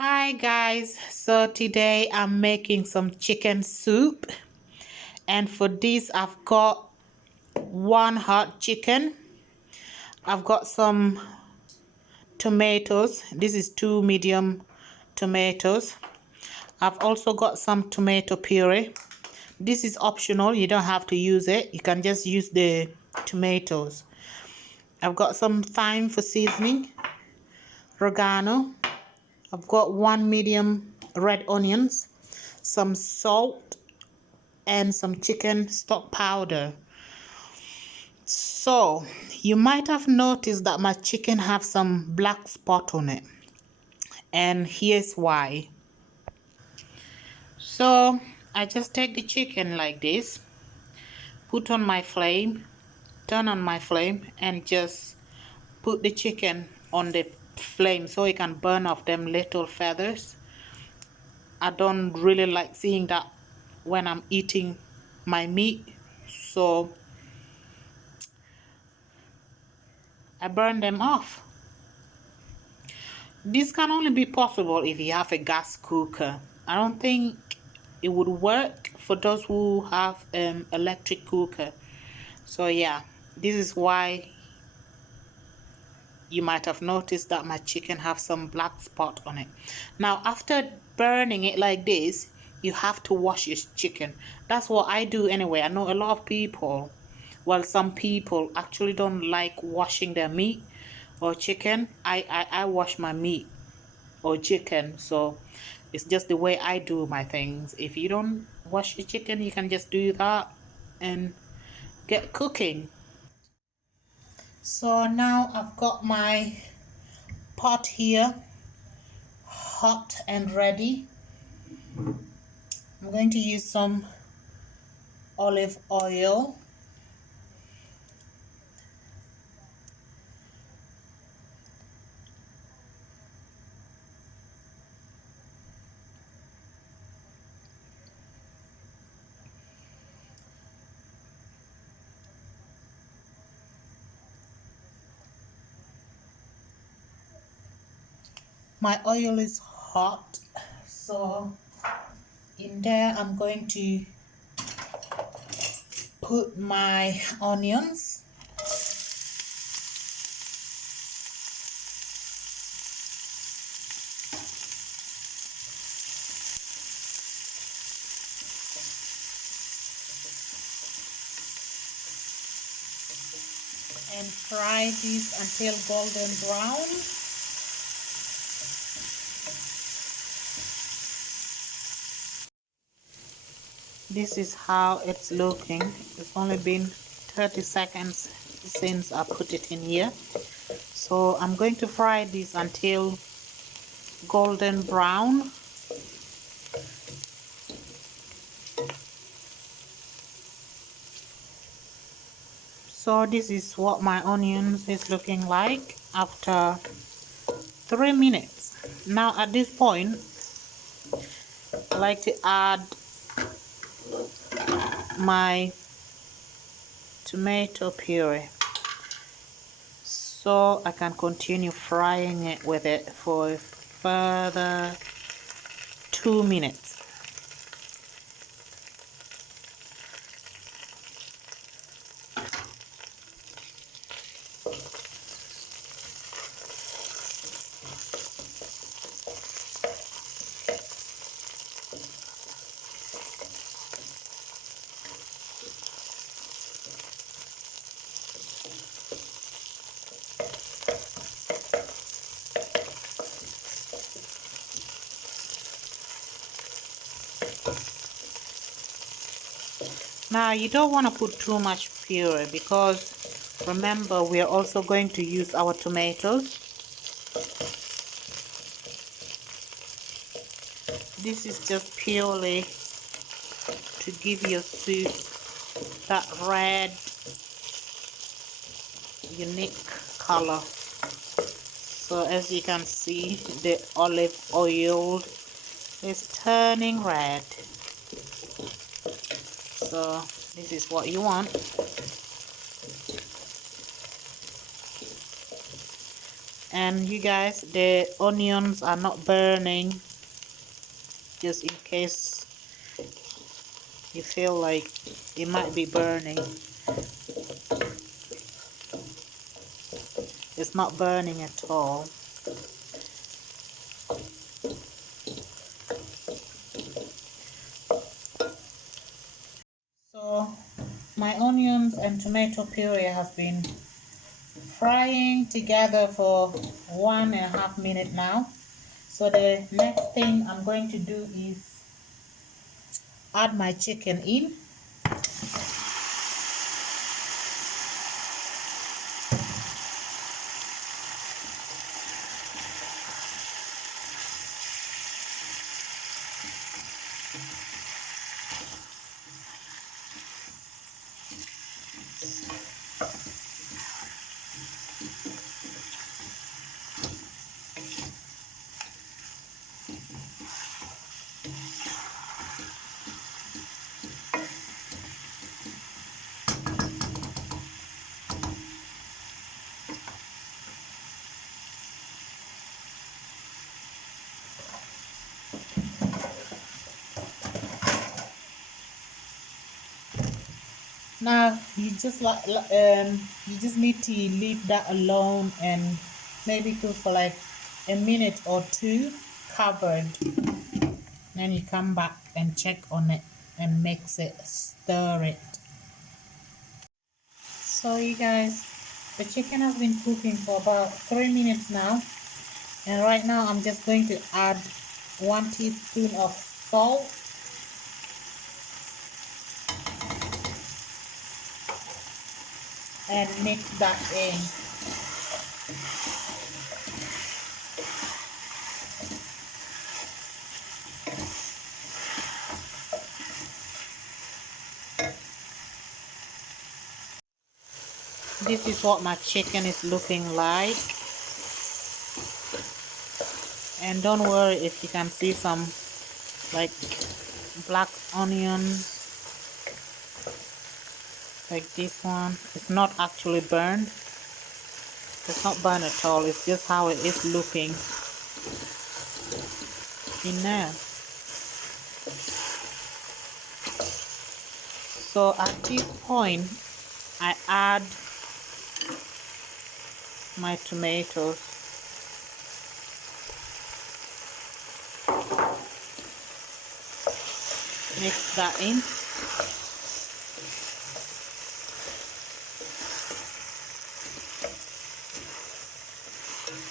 Hi guys, so today I'm making some chicken soup, and for this I've got one hot chicken. I've got some tomatoes. This is two medium tomatoes. I've also got some tomato puree. This is optional, you don't have to use it, you can just use the tomatoes. I've got some thyme for seasoning, oregano. I've got one medium red onions, some salt, and some chicken stock powder. So you might have noticed that my chicken have some black spot on it, and here's why. So I just take the chicken like this, put on my flame, turn on my flame, and just put the chicken on the flame so it can burn off them little feathers. I don't really like seeing that when I'm eating my meat, so I burn them off. This can only be possible if you have a gas cooker. I don't think it would work for those who have electric cooker. So yeah, this is why you might have noticed that my chicken have some black spot on it. Now after burning it like this, you have to wash your chicken. That's what I do anyway. I know a lot of people, well, some people actually don't like washing their meat or chicken. I wash my meat or chicken, so it's just the way I do my things. If you don't wash your chicken, you can just do that and get cooking. So now I've got my pot here hot and ready. I'm going to use some olive oil. My oil is hot, so in there I'm going to put my onions. And fry this until golden brown. This is how it's looking. It's only been 30 seconds since I put it in here. So I'm going to fry this until golden brown. So this is what my onions is looking like after 3 minutes. Now at this point, I like to add my tomato puree so I can continue frying it with it for a further 2 minutes. Now you don't want to put too much puree because remember we are also going to use our tomatoes. This is just purely to give your soup that red unique color. So as you can see, the olive oil is turning red. So this is what you want. And you guys, the onions are not burning, just in case you feel like it might be burning. It's not burning at all. So my onions and tomato puree has been frying together for 1.5 minutes now. So the next thing I'm going to do is add my chicken in. Now you just you just need to leave that alone and maybe cook for like a minute or two covered. Then you come back and check on it and mix it, stir it. So you guys, the chicken has been cooking for about 3 minutes now, and right now I'm just going to add 1 teaspoon of salt and mix that in. This is what my chicken is looking like. And don't worry if you can see some like black onions like this one. It's not actually burned. It's not burned at all. It's just how it is looking in there. So at this point I add my tomatoes. Mix that in.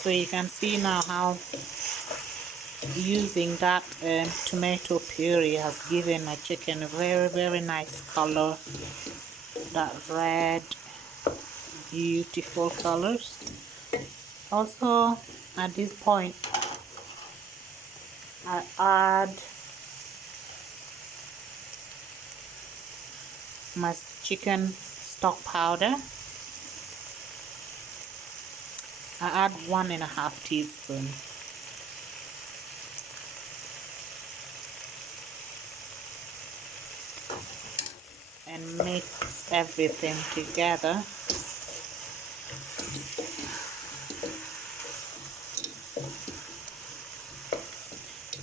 So you can see now how using that tomato puree has given my chicken a very nice color. That red, beautiful colors. Also at this point I add my chicken stock powder. I add 1.5 teaspoons. And mix everything together.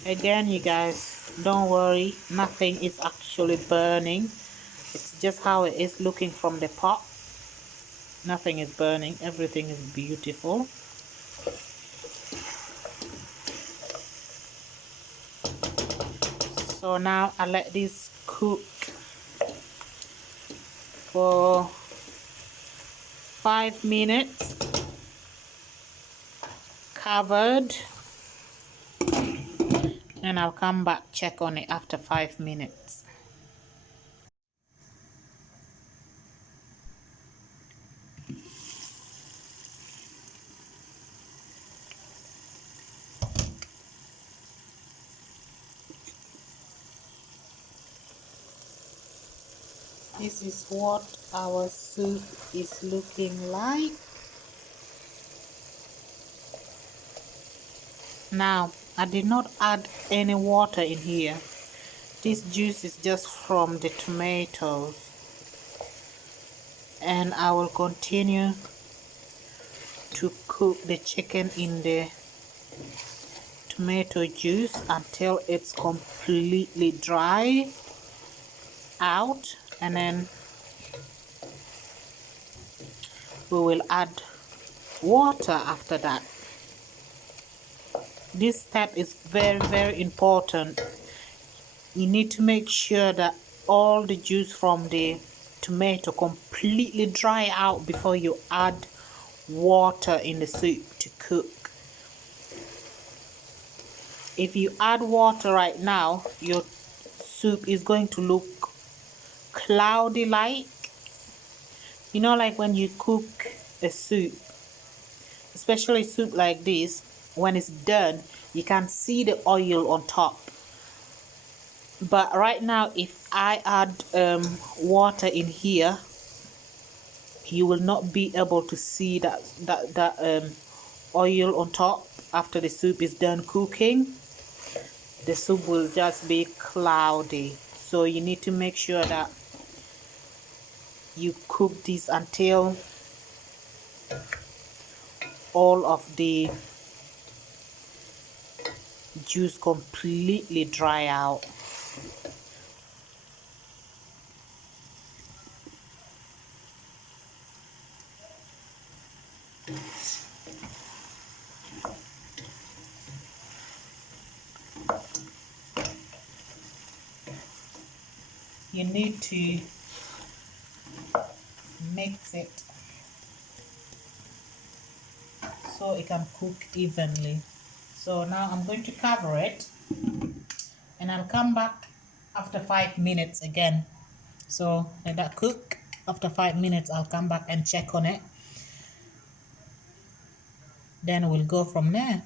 Again, you guys, don't worry, nothing is actually burning. It's just how it is looking from the pot. Nothing is burning, everything is beautiful. So now I let this cook for 5 minutes, covered, and I'll come back check on it after 5 minutes. This is what our soup is looking like. Now, I did not add any water in here. This juice is just from the tomatoes. And I will continue to cook cook the chicken in the tomato juice until it's completely dry out, and then we will add water after that. This step is very important. You need to make sure that all the juice from the tomato completely dry out before you add water in the soup to cook. If you add water right now, your soup is going to look cloudy, like, you know, like when you cook a soup, especially soup like this, when it's done you can see the oil on top. But right now if I add water in here, you will not be able to see that oil on top. After the soup is done cooking, the soup will just be cloudy. So you need to make sure that you cook this until all of the juice completely dry out. You need to mix it so it can cook evenly. So now I'm going to cover it and I'll come back after 5 minutes again. So let that cook. After 5 minutes I'll come back and check on it, then we'll go from there.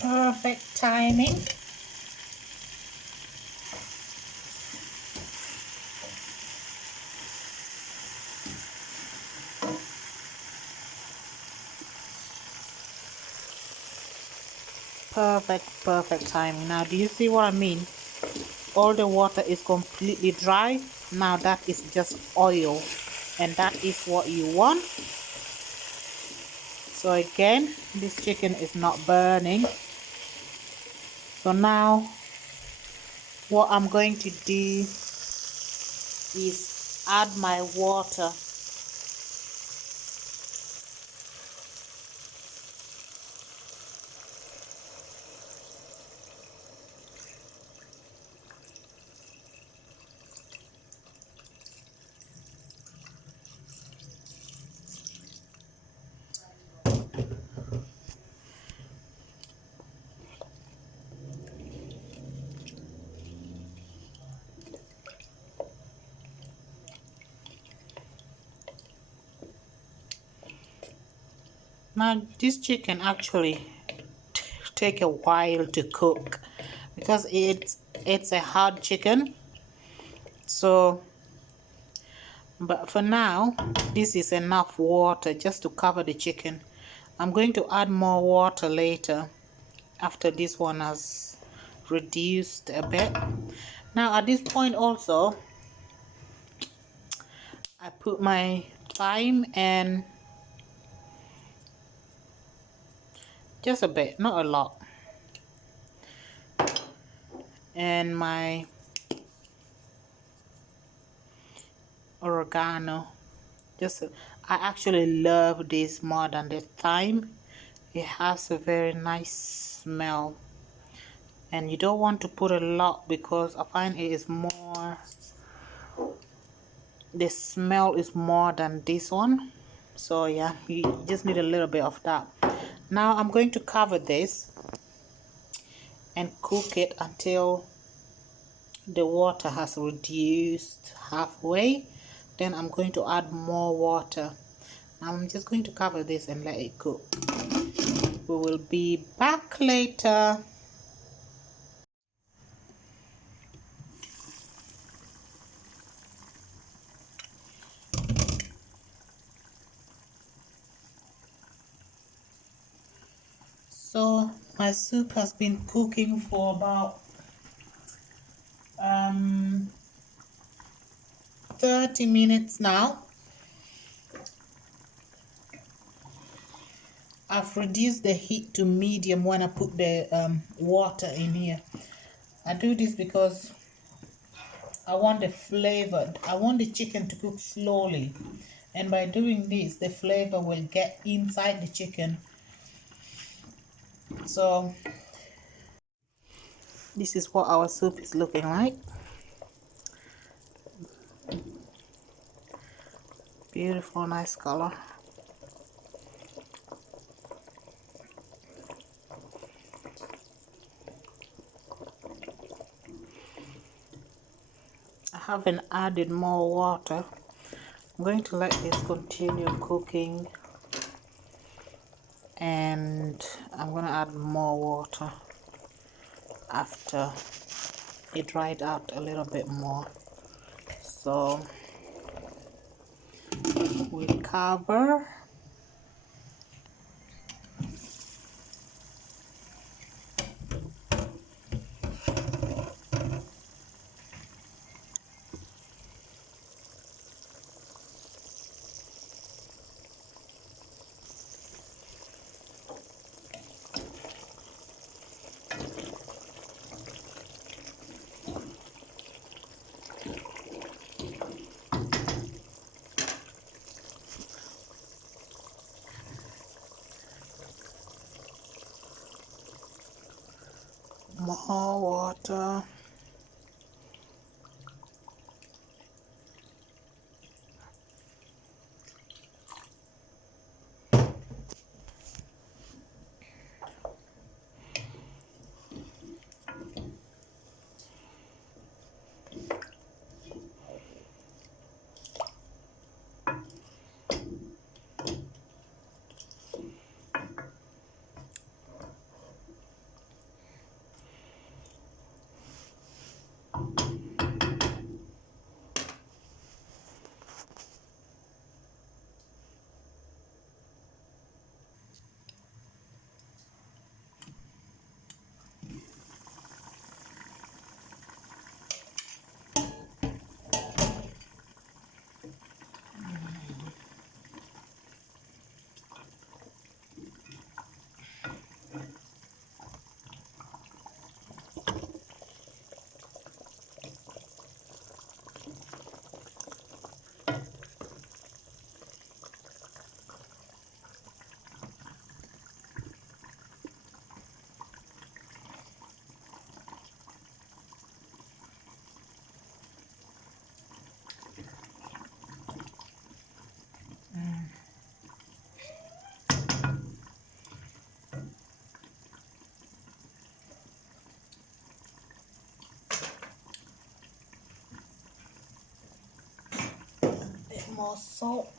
Perfect timing. Perfect timing. Now do you see what I mean? All the water is completely dry. Now that is just oil, and that is what you want. So again, this chicken is not burning. So now what I'm going to do is add my water. Now this chicken actually take a while to cook because it's a hard chicken. So but for now this is enough water just to cover the chicken. I'm going to add more water later after this one has reduced a bit. Now at this point also I put my thyme and just a bit, not a lot, and my oregano. I actually love this more than the thyme. It has a very nice smell, and you don't want to put a lot because I find it is more, the smell is more than this one. So yeah, you just need a little bit of that. Now I'm going to cover this and cook it until the water has reduced halfway. Then I'm going to add more water. I'm just going to cover this and let it cook. We will be back later. So my soup has been cooking for about 30 minutes now. I've reduced the heat to medium when I put the water in here. I do this because I want the flavor. I want the chicken to cook slowly. And by doing this, the flavor will get inside the chicken. So this is what our soup is looking like. Beautiful, nice color. I haven't added more water. I'm going to let this continue cooking, and I'm going to add more water after it dried out a little bit more. So we cover. More water. Bit more salt.